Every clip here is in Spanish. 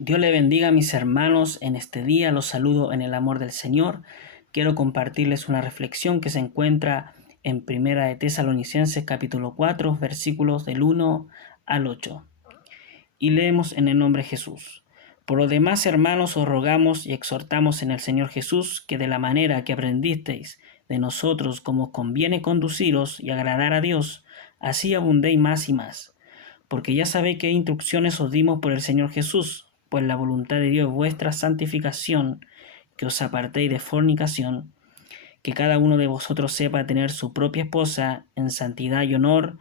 Dios le bendiga a mis hermanos en este día, los saludo en el amor del Señor. Quiero compartirles una reflexión que se encuentra en Primera de Tesalonicenses capítulo 4, versículos del 1 al 8. Y leemos en el nombre de Jesús. Por lo demás, hermanos, os rogamos y exhortamos en el Señor Jesús que de la manera que aprendisteis de nosotros como conviene conduciros y agradar a Dios, así abundéis más y más. Porque ya sabéis qué instrucciones os dimos por el Señor Jesús, pues la voluntad de Dios es vuestra santificación, que os apartéis de fornicación, que cada uno de vosotros sepa tener su propia esposa en santidad y honor,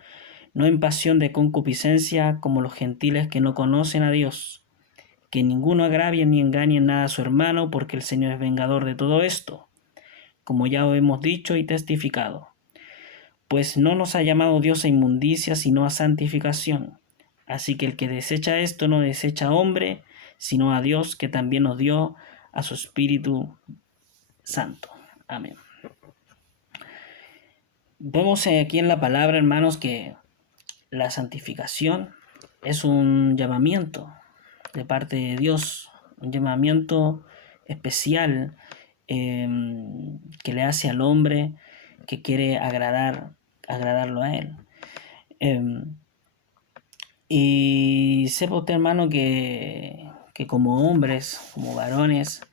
no en pasión de concupiscencia como los gentiles que no conocen a Dios, que ninguno agravie ni engañe en nada a su hermano, porque el Señor es vengador de todo esto, como ya os hemos dicho y testificado. Pues no nos ha llamado Dios a inmundicia, sino a santificación. Así que el que desecha esto no desecha a hombre, sino a Dios, que también nos dio a su Espíritu Santo. Amén. Vemos aquí en la palabra, hermanos, que la santificación es un llamamiento de parte de Dios, un llamamiento especial que le hace al hombre que quiere agradarlo a Él. Y sepa usted, hermano, que como hombres, como varones,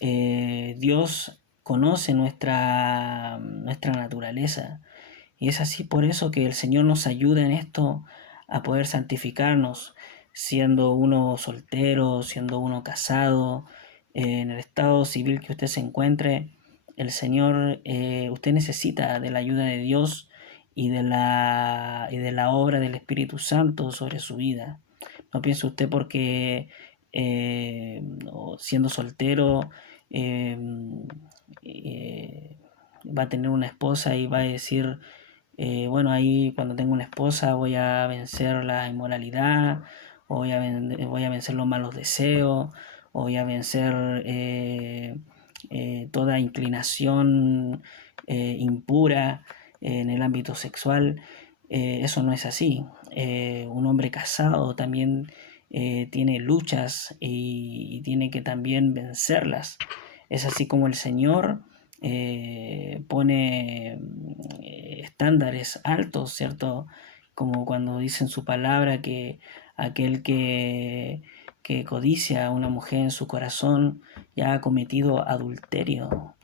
Dios conoce nuestra naturaleza. Y es así por eso que el Señor nos ayuda en esto a poder santificarnos, siendo uno soltero, siendo uno casado, en el estado civil que usted se encuentre. El Señor, usted necesita de la ayuda de Dios y de la obra del Espíritu Santo sobre su vida. No piense usted porque siendo soltero eh, va a tener una esposa y va a decir, bueno, ahí cuando tengo una esposa voy a vencer la inmoralidad, o voy a vencer los malos deseos, o voy a vencer toda inclinación impura en el ámbito sexual. Eso no es así. Un hombre casado también tiene luchas y tiene que también vencerlas. Es así como el Señor pone estándares altos, ¿cierto? Como cuando dice en su palabra que aquel que codicia a una mujer en su corazón ya ha cometido adulterio.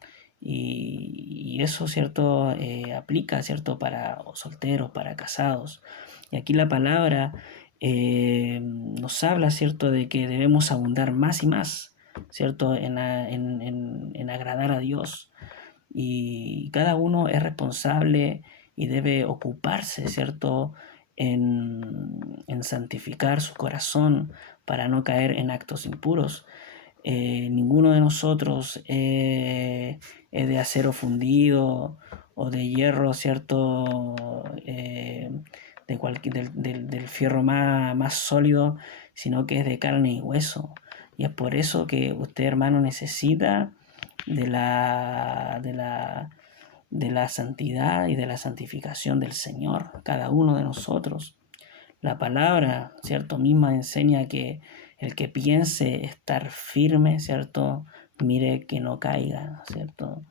Y eso, ¿cierto? Aplica, ¿cierto? Para solteros, para casados. Y aquí la palabra nos habla, ¿cierto? De que debemos abundar más y más, ¿cierto? En agradar a Dios. Y cada uno es responsable y debe ocuparse, ¿cierto? En santificar su corazón para no caer en actos impuros. Ninguno de nosotros es de acero fundido o de hierro, ¿cierto? Del fierro más sólido, sino que es de carne y hueso. Y es por eso que usted, hermano, necesita de la santidad y de la santificación del Señor, cada uno de nosotros. La palabra, ¿cierto? Misma enseña que el que piense estar firme, ¿cierto? Mire que no caiga, ¿cierto?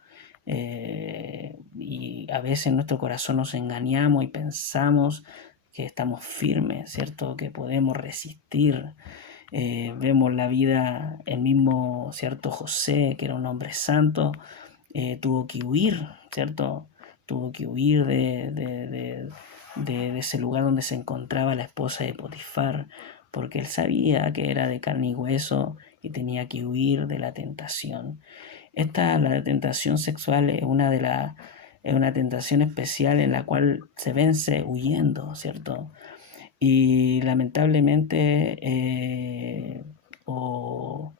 Y a veces en nuestro corazón nos engañamos y pensamos que estamos firmes, ¿cierto? Que podemos resistir. Vemos la vida, el mismo, ¿cierto? José, que era un hombre santo, tuvo que huir, ¿cierto? Tuvo que huir de ese lugar donde se encontraba la esposa de Potifar, porque él sabía que era de carne y hueso y tenía que huir de la tentación. La tentación sexual es una tentación especial en la cual se vence huyendo, ¿cierto? Y lamentablemente, o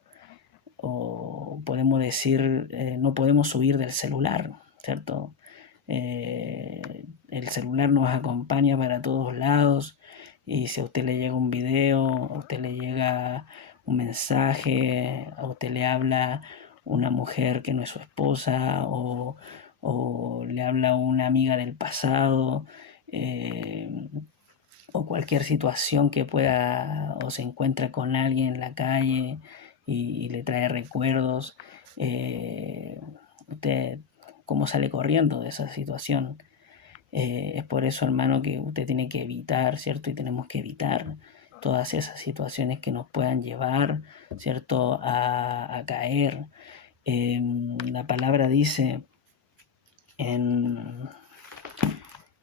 podemos decir, no podemos huir del celular, ¿cierto? El celular nos acompaña para todos lados y si a usted le llega un video, a usted le llega un mensaje, a usted le habla una mujer que no es su esposa o le habla una amiga del pasado, o cualquier situación que pueda o se encuentre con alguien en la calle y le trae recuerdos, usted cómo sale corriendo de esa situación. Es por eso, hermano, que usted tiene que evitar, ¿cierto? Y tenemos que evitar todas esas situaciones que nos puedan llevar, ¿cierto? A caer. La palabra dice en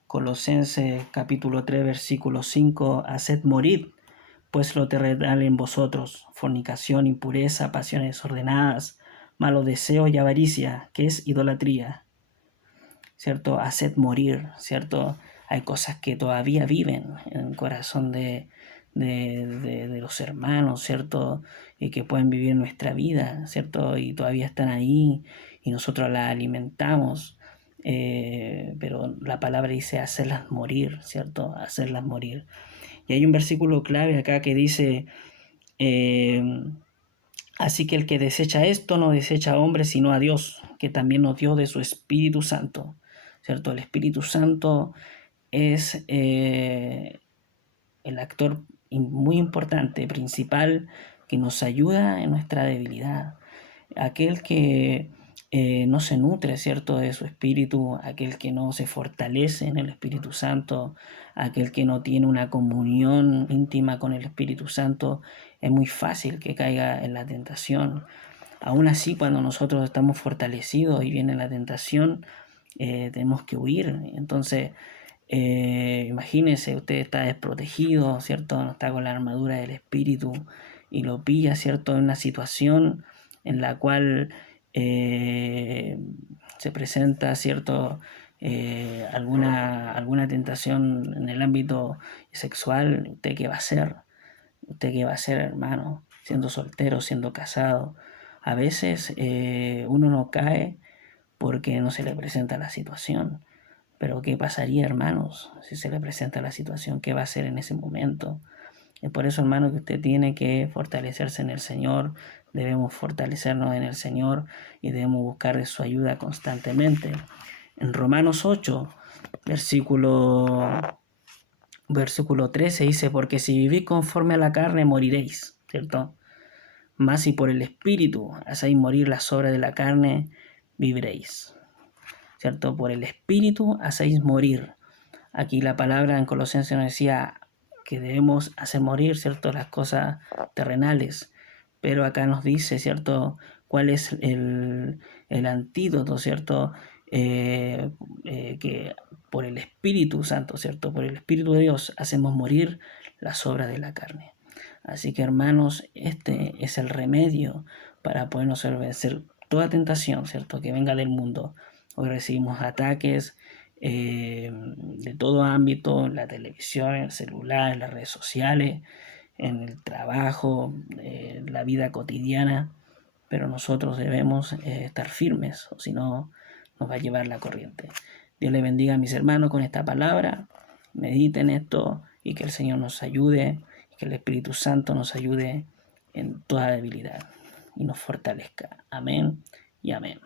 Colosenses capítulo 3, versículo 5, haced morir pues lo terrenal en vosotros, fornicación, impureza, pasiones desordenadas, malos deseos y avaricia, que es idolatría, ¿cierto? Haced morir, ¿cierto? Hay cosas que todavía viven en el corazón de los hermanos, ¿cierto? Y que pueden vivir en nuestra vida, ¿cierto? Y todavía están ahí y nosotros las alimentamos. Pero la palabra dice hacerlas morir, ¿cierto? Hacerlas morir. Y hay un versículo clave acá que dice, así que el que desecha esto no desecha a hombre sino a Dios, que también nos dio de su Espíritu Santo, ¿cierto? El Espíritu Santo es el actor muy importante, principal, que nos ayuda en nuestra debilidad. Aquel que no se nutre, ¿cierto?, de su espíritu, aquel que no se fortalece en el Espíritu Santo, aquel que no tiene una comunión íntima con el Espíritu Santo, es muy fácil que caiga en la tentación. Aún así, cuando nosotros estamos fortalecidos y viene la tentación, tenemos que huir. Entonces, imagínese, usted está desprotegido, ¿cierto? No está con la armadura del Espíritu y lo pilla, ¿cierto?, en una situación en la cual se presenta, ¿cierto?, alguna tentación en el ámbito sexual. ¿Usted qué va a hacer? ¿Usted qué va a hacer, hermano? Siendo soltero, siendo casado. A veces uno no cae porque no se le presenta la situación. Pero ¿qué pasaría, hermanos, si se le presenta la situación? ¿Qué va a hacer en ese momento? Es por eso, hermano, que usted tiene que fortalecerse en el Señor. Debemos fortalecernos en el Señor y debemos buscar de su ayuda constantemente. En Romanos 8, versículo 13 dice, porque si vivís conforme a la carne moriréis, ¿cierto? Mas si por el Espíritu hacéis morir las obras de la carne, viviréis, ¿cierto? Por el Espíritu hacéis morir. Aquí la palabra en Colosenses nos decía que debemos hacer morir, ¿cierto?, las cosas terrenales. Pero acá nos dice, ¿cierto?, cuál es el antídoto, ¿cierto?, que por el Espíritu Santo, ¿cierto?, por el Espíritu de Dios hacemos morir las obras de la carne. Así que, hermanos, este es el remedio para podernos vencer toda tentación, ¿cierto?, que venga del mundo. Hoy recibimos ataques de todo ámbito, en la televisión, en el celular, en las redes sociales, en el trabajo, en la vida cotidiana, pero nosotros debemos estar firmes, o si no, nos va a llevar la corriente. Dios le bendiga a mis hermanos con esta palabra, mediten esto y que el Señor nos ayude, y que el Espíritu Santo nos ayude en toda debilidad y nos fortalezca. Amén y amén.